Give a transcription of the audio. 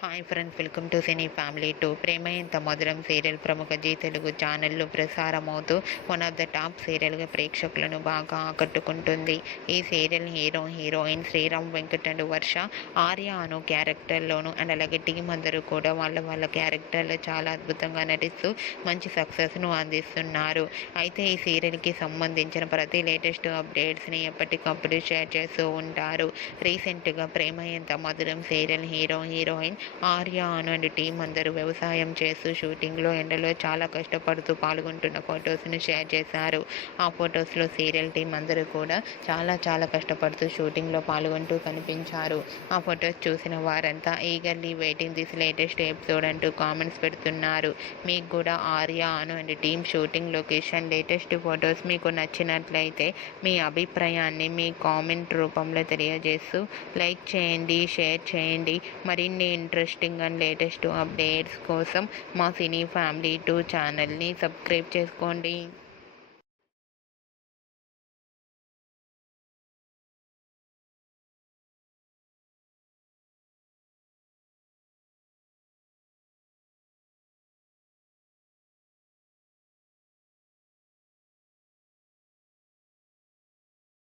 Hi friends, welcome to cine family two. Prema Entha Madhuram serial ప్రముఖ Zee Telugu ఛానల్లో ప్రసారమవుతూ వన్ ఆఫ్ ద టాప్ సీరియల్గా ప్రేక్షకులను బాగా ఆకట్టుకుంటుంది. ఈ serial heroine Sriram Venkat and Varsha, Arya Anu క్యారెక్టర్లోను అండ్ అలాగే టీం అందరూ కూడా వాళ్ళ క్యారెక్టర్లో చాలా అద్భుతంగా నటిస్తూ మంచి సక్సెస్ను అందిస్తున్నారు. అయితే ఈ సీరియల్కి సంబంధించిన ప్రతి లేటెస్ట్ అప్డేట్స్ని ఎప్పటికప్పుడు షేర్ చేస్తూ ఉంటారు. రీసెంట్గా ప్రేమ Entha Madhuram serial heroine Arya Anu and team అందరూ వ్యవసాయం చేస్తూ షూటింగ్లో ఎండలో చాలా కష్టపడుతూ పాల్గొంటున్న ఫొటోస్ని షేర్ చేశారు. ఆ ఫొటోస్లో సీరియల్ టీం అందరూ కూడా చాలా కష్టపడుతూ షూటింగ్లో పాల్గొంటూ కనిపించారు. ఆ ఫొటోస్ చూసిన వారంతా eagerly waiting this latest episode అంటూ కామెంట్స్ పెడుతున్నారు. మీకు కూడా Arya Anu and team shooting location latest photos మీకు నచ్చినట్లయితే మీ అభిప్రాయాన్ని మీ కామెంట్ రూపంలో తెలియజేస్తూ లైక్ చేయండి, షేర్ చేయండి. మరిన్ని ఇంట్రెస్టింగ్ అండ్ లేటెస్ట్ అప్డేట్స్ కోసం మా సినీ ఫ్యామిలీ 2 ఛానల్ని సబ్స్క్రైబ్ చేసుకోండి.